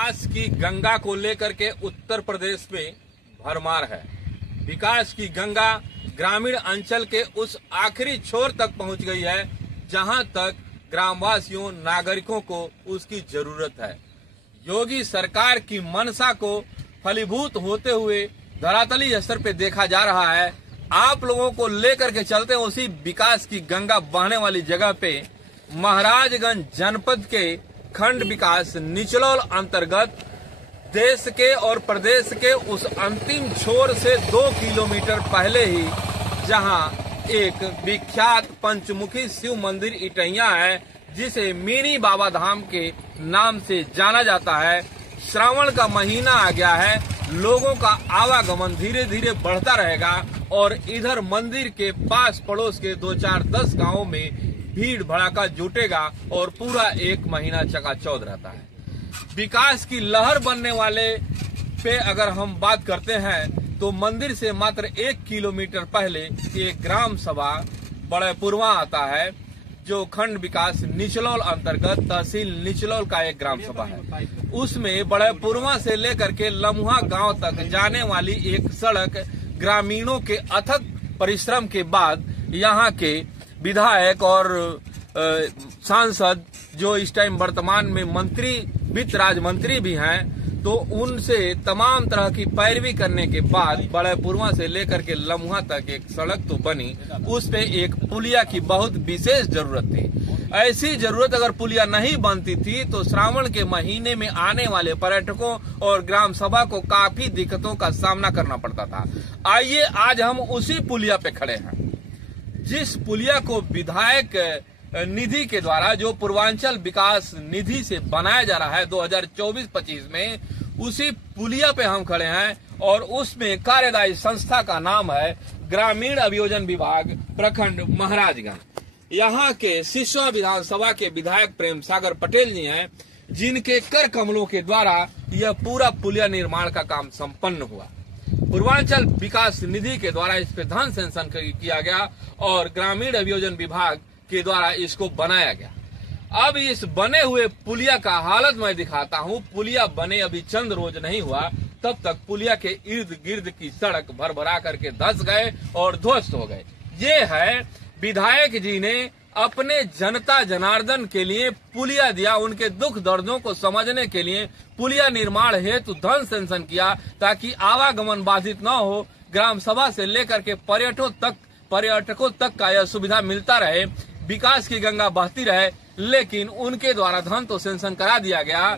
विकास की गंगा को लेकर के उत्तर प्रदेश में भरमार है। विकास की गंगा ग्रामीण अंचल के उस आखिरी छोर तक पहुंच गई है जहां तक ग्रामवासियों नागरिकों को उसकी जरूरत है। योगी सरकार की मनसा को फलीभूत होते हुए धरातली स्तर पे देखा जा रहा है। आप लोगों को लेकर के चलते हैं उसी विकास की गंगा बहने वाली जगह पे महाराजगंज जनपद के खंड विकास निचलौल अंतर्गत देश के और प्रदेश के उस अंतिम छोर से 2 किलोमीटर पहले ही जहां एक विख्यात पंचमुखी शिव मंदिर इटैया है, जिसे मिनी बाबा धाम के नाम से जाना जाता है। श्रावण का महीना आ गया है, लोगों का आवागमन धीरे धीरे बढ़ता रहेगा और इधर मंदिर के पास पड़ोस के 2-4-10 गांवों में भीड़ भड़ाका जुटेगा और पूरा एक महीना चकाचौंध रहता है। विकास की लहर बनने वाले पे अगर हम बात करते हैं तो मंदिर से मात्र 1 किलोमीटर पहले एक ग्राम सभा बड़ेपुरवा आता है, जो खंड विकास निचलौल अंतर्गत तहसील निचलौल का एक ग्राम सभा है। उसमें बड़ेपुरवा से लेकर के लम्हा गांव तक जाने वाली एक सड़क ग्रामीणों के अथक परिश्रम के बाद यहाँ के विधायक और सांसद, जो इस टाइम वर्तमान में मंत्री वित्त राज्य मंत्री भी हैं, तो उनसे तमाम तरह की पैरवी करने के बाद बड़ेपुरवा से लेकर के लम्हा तक एक सड़क तो बनी, उस पे एक पुलिया की बहुत विशेष जरूरत थी। ऐसी जरूरत अगर पुलिया नहीं बनती थी तो श्रावण के महीने में आने वाले पर्यटकों और ग्राम सभा को काफी दिक्कतों का सामना करना पड़ता था। आइए आज हम उसी पुलिया पे खड़े हैं, जिस पुलिया को विधायक निधि के द्वारा, जो पूर्वांचल विकास निधि से बनाया जा रहा है 2024-25 में, उसी पुलिया पे हम खड़े हैं और उसमें कार्यदायी संस्था का नाम है ग्रामीण अभियोजन विभाग प्रखंड महाराजगंज। यहाँ के सिसवा विधानसभा के विधायक प्रेम सागर पटेल जी हैं, जिनके कर कमलों के द्वारा यह पूरा पुलिया निर्माण का काम संपन्न हुआ। पूर्वांचल विकास निधि के द्वारा इस पे धन सैंक्शन किया गया और ग्रामीण अभियोजन विभाग के द्वारा इसको बनाया गया। अब इस बने हुए पुलिया का हालत मैं दिखाता हूँ। पुलिया बने अभी चंद रोज नहीं हुआ, तब तक पुलिया के इर्द गिर्द की सड़क भरभरा करके धंस गए और ध्वस्त हो गए। ये है विधायक जी ने अपने जनता जनार्दन के लिए पुलिया दिया, उनके दुख दर्दों को समझने के लिए पुलिया निर्माण हेतु धन सैंक्शन किया, ताकि आवागमन बाधित न हो, ग्राम सभा से लेकर के पर्यटकों तक का यह सुविधा मिलता रहे, विकास की गंगा बहती रहे। लेकिन उनके द्वारा धन तो सैंक्शन करा दिया गया,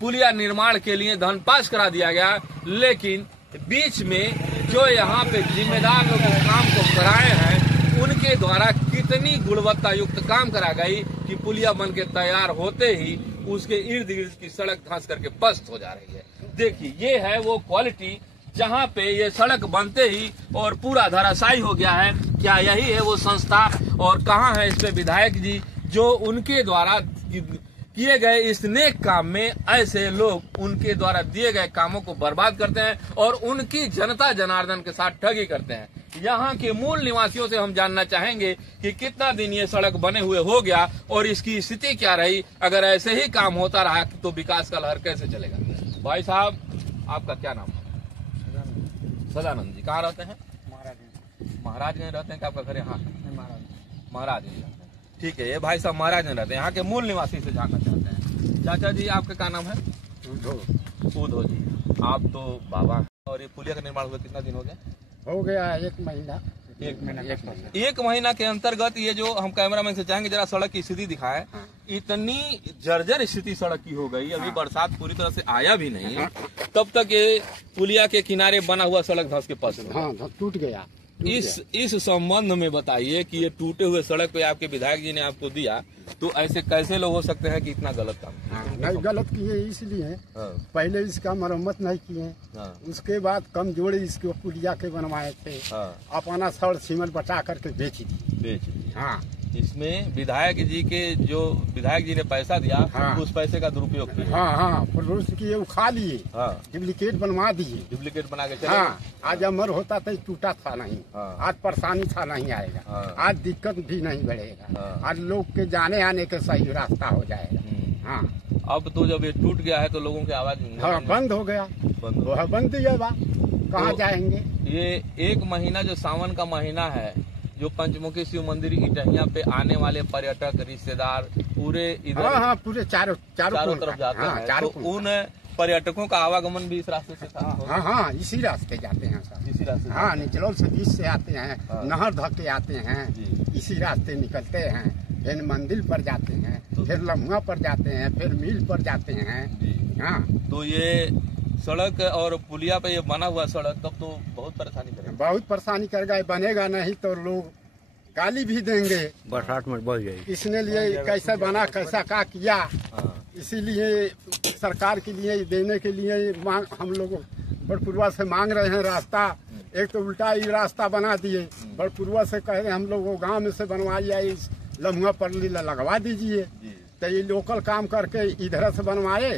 पुलिया निर्माण के लिए धन पास करा दिया गया, लेकिन बीच में जो यहाँ पे जिम्मेदार लोग काम को कराए हैं, उनके द्वारा कितनी गुणवत्ता युक्त काम करा गई कि पुलिया बन के तैयार होते ही उसके इर्द गिर्द की सड़क धंस करके पस्त हो जा रही है। देखिए, ये है वो क्वालिटी जहाँ पे ये सड़क बनते ही और पूरा धराशायी हो गया है। क्या यही है वो संस्था और कहाँ है इस पे विधायक जी, जो उनके द्वारा किए गए इस नेक काम में ऐसे लोग उनके द्वारा दिए गए कामों को बर्बाद करते हैं और उनकी जनता जनार्दन के साथ ठगी करते हैं। यहाँ के मूल निवासियों से हम जानना चाहेंगे कि कितना दिन ये सड़क बने हुए हो गया और इसकी स्थिति क्या रही। अगर ऐसे ही काम होता रहा तो विकास का लहर कैसे चलेगा। भाई साहब, आपका क्या नाम है? सदानंद जी। कहाँ रहते हैं? महाराजगंज रहते हैं। क्या आपका घर यहाँ? महाराजगंज रहते हैं। ठीक है, ये भाई साहब महाराजगंज रहते हैं, यहाँ के मूल निवासी से जानना चाहते हैं। चाचा जी, आपका क्या नाम है? उद्धव जी। आप तो बाबा हैं। और ये पुलिया का निर्माण हुआ कितना दिन हो गया? हो गया 1 महीना। एक महीना के अंतर्गत ये जो हम कैमरामैन से चाहेंगे जरा सड़क की स्थिति दिखाएं। इतनी जर्जर स्थिति सड़क की हो गई, अभी बरसात पूरी तरह से आया भी नहीं, तब तक ये पुलिया के किनारे बना हुआ सड़क धंस के पास टूट गया। इस संबंध में बताइए कि ये टूटे हुए सड़क पे आपके विधायक जी ने आपको दिया, तो ऐसे कैसे लोग हो सकते हैं कि इतना गलत काम? नहीं, गलत किए इसलिए पहले इसका मरम्मत नहीं किए, उसके बाद कमजोरी इसको पुलिया के बनवाए थे, अपना सड़ सीमेंट बचा करके बेच दी। हाँ, इसमें विधायक जी ने पैसा दिया, उस पैसे का दुरुपयोग किया। हाँ, किए, उखा लिए, डुप्लीकेट बनवा दिए, डुप्लीकेट बना के चले। आज अमर होता तो टूटा था नहीं, आज परेशानी था नहीं आएगा, आज दिक्कत भी नहीं बढ़ेगा, आज लोग के जाने आने के सही रास्ता हो जाएगा। हाँ अब तो जब ये टूट गया है तो लोगों की आवाज हाँ बंद हो गया, बंद ही है बा, कहाँ जाएंगे। ये एक महीना जो सावन का महीना है, जो पंचमुखी शिव मंदिर इटहिया पे आने वाले पर्यटक रिश्तेदार पूरे इधर हाँ पूरे चारों तरफ जाते हैं, तो उन पर्यटकों का आवागमन भी इस रास्ते से था। हाँ इसी रास्ते जाते हैं सब, इसी रास्ते हाँ निचलौल से बीच से आते हैं, हाँ। नहर धक के आते हैं, इसी रास्ते निकलते हैं, फिर मंदिर पर जाते हैं, फिर लम्हा पर जाते हैं, फिर मिल पर जाते हैं। हाँ तो ये सड़क और पुलिया पे ये बना हुआ सड़क तब तो बहुत परेशानी करेगा, बहुत परेशानी करेगा, बनेगा नहीं तो लोग गाली भी देंगे, बरसात में बढ़ जाएगी। इसने लिए कैसे बना, कैसा का किया, इसीलिए सरकार के लिए देने के लिए मांग हम लोग बड़पुरवा से मांग रहे हैं रास्ता। एक तो उल्टा ही रास्ता बना दिए, बड़पुरवा से कह रहे हम लोग गांव में से बनवाइए, इस लम्हा पर लगवा दीजिए, तो ये लोकल काम करके इधर से बनवाए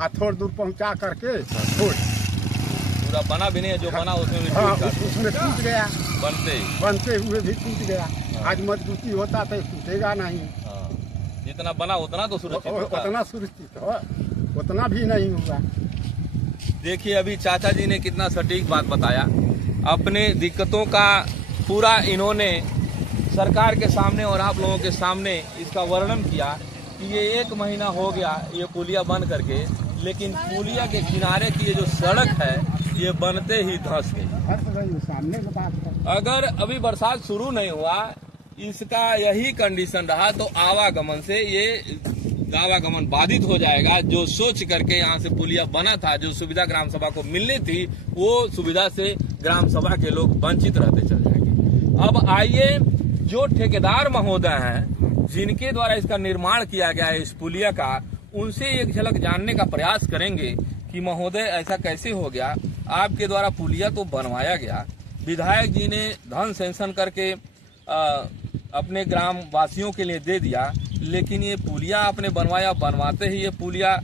और थोड़ी दूर पहुंचा करके छोड़, पूरा बना भी नहीं है, जो बना उसमें भी उसमें टूट गया, बनते हुए भी टूट गया। आज मजबूती होता तो टूटेगा नहीं, जितना बना उतना तो सुरक्षित होता, उतना सुरक्षित हो, उतना भी नहीं हुआ। देखिए अभी चाचा जी ने कितना सटीक बात बताया, अपने दिक्कतों का पूरा इन्होंने सरकार के सामने और आप लोगों के सामने इसका वर्णन किया कि ये 1 महीना हो गया ये पुलिया बन करके, लेकिन पुलिया के किनारे की ये जो सड़क है ये बनते ही धंस गई। सामने की बात है, अगर अभी बरसात शुरू नहीं हुआ, इसका यही कंडीशन रहा तो आवागमन से ये आवागमन बाधित हो जाएगा। जो सोच करके यहाँ से पुलिया बना था, जो सुविधा ग्राम सभा को मिलनी थी, वो सुविधा से ग्राम सभा के लोग वंचित रहते चल जाएंगे। अब आइए जो ठेकेदार महोदय हैं जिनके द्वारा इसका निर्माण किया गया है इस पुलिया का, उनसे एक झलक जानने का प्रयास करेंगे कि महोदय ऐसा कैसे हो गया, आपके द्वारा पुलिया तो बनवाया गया, विधायक जी ने धन सैंक्शन करके अपने ग्राम वासियों के लिए दे दिया, लेकिन ये पुलिया आपने बनवाया, बनवाते ही ये पुलिया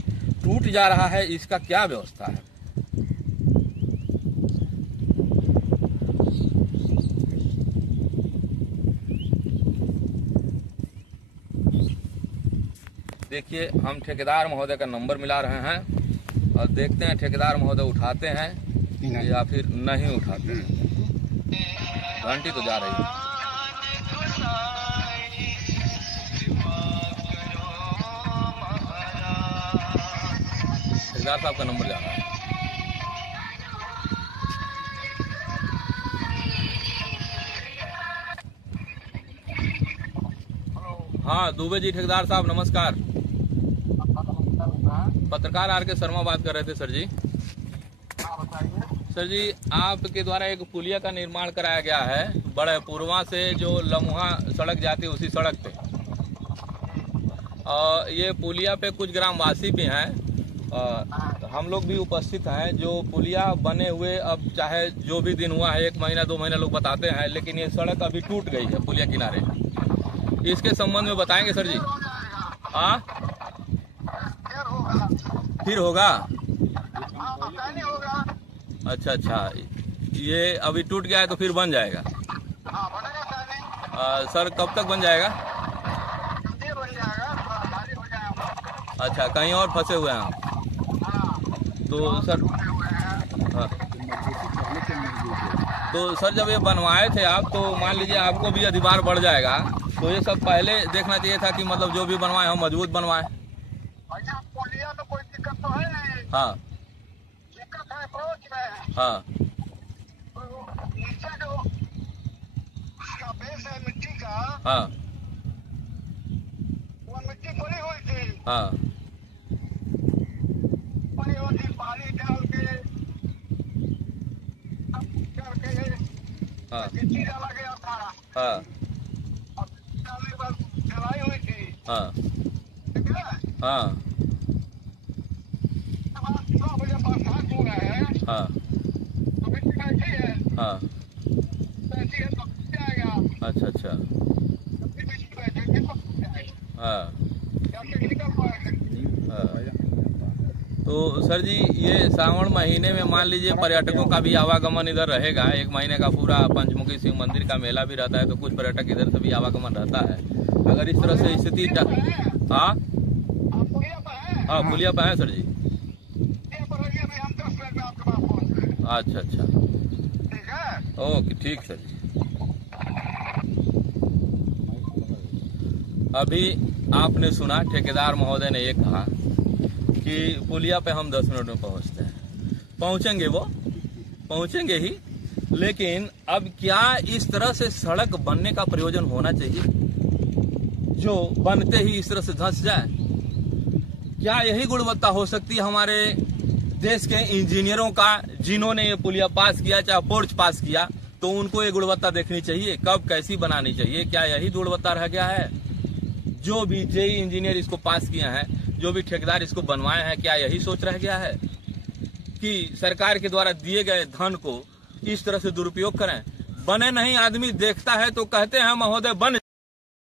टूट जा रहा है, इसका क्या व्यवस्था है। देखिए हम ठेकेदार महोदय का नंबर मिला रहे हैं और देखते हैं ठेकेदार महोदय उठाते हैं या फिर नहीं उठाते हैं। घंटी तो जा रही है। ठेकेदार साहब का नंबर जा रहा है। हाँ दुबे जी, ठेकेदार साहब नमस्कार। पत्रकार आर के शर्मा बात कर रहे थे सर जी। सर जी आपके द्वारा एक पुलिया का निर्माण कराया गया है बड़े पूर्वा से जो लम्हा सड़क जाती है उसी सड़क पे, और ये पुलिया पे कुछ ग्रामवासी भी हैं, हम लोग भी उपस्थित हैं। जो पुलिया बने हुए अब चाहे जो भी दिन हुआ है, 1 महीना 2 महीना लोग बताते हैं, लेकिन ये सड़क अभी टूट गई है पुलिया किनारे। इसके संबंध में बताएंगे सर जी। हाँ फिर होगा। अच्छा अच्छा, ये अभी टूट गया है तो फिर बन जाएगा। सर कब तक बन जाएगा? अच्छा कहीं और फंसे हुए हैं हम तो सर। हाँ तो सर जब ये बनवाए थे आप, तो मान लीजिए आपको भी अधिभार बढ़ जाएगा, तो ये सब पहले देखना चाहिए था कि मतलब जो भी बनवाए हम मजबूत बनवाए। तो कोई दिक्कत तो है नहीं। हाँ दिक्कत है अप्रोच में। हाँ तो नीचे जो उसका बेस है मिट्टी का, हाँ वो मिट्टी पड़ी हुई थी। हाँ पड़ी हुई थी, पानी डाल के करके हाँ मिट्टी डाला गया था। हाँ अब डालने के बाद ढलाई हुई थी। हाँ ठीक है। हाँ 9 बजे बरसात हो रहा है। हाँ तो मिट्टी बैठी है। हाँ बैठी है तो जाएगा। अच्छा अच्छा मिट्टी बैठेगी तो जाएगा। हाँ जाके निकल पाएगा। हाँ। तो सर जी ये सावन महीने में मान लीजिए पर्यटकों का भी आवागमन इधर रहेगा। 1 महीने का पूरा पंचमुखी शिव मंदिर का मेला भी रहता है, तो कुछ पर्यटक इधर से भी आवागमन रहता है। अगर इस तरह से स्थिति हाँ आपको ये हाँ पुलिया पे है सर जी। ये पर रहिए, अभी हम 10 मिनट में आपके पास पहुंच रहे हैं। अच्छा अच्छा, ठीक है। ओके ठीक सर जी। अभी आपने सुना ठेकेदार महोदय ने ये कहा कि पुलिया पे हम 10 मिनट में पहुंचते हैं। पहुंचेंगे, वो पहुंचेंगे ही, लेकिन अब क्या इस तरह से सड़क बनने का प्रयोजन होना चाहिए जो बनते ही इस तरह से धंस जाए? क्या यही गुणवत्ता हो सकती है हमारे देश के इंजीनियरों का, जिन्होंने ये पुलिया पास किया, चाहे पोर्च पास किया, तो उनको ये गुणवत्ता देखनी चाहिए, कब कैसी बनानी चाहिए? क्या यही गुणवत्ता रह गया है? जो भी जेई इंजीनियर इसको पास किए हैं, जो भी ठेकेदार इसको बनवाए हैं, क्या यही सोच रह गया है कि सरकार के द्वारा दिए गए धन को इस तरह से दुरुपयोग करें? बने नहीं, आदमी देखता है तो कहते हैं महोदय बन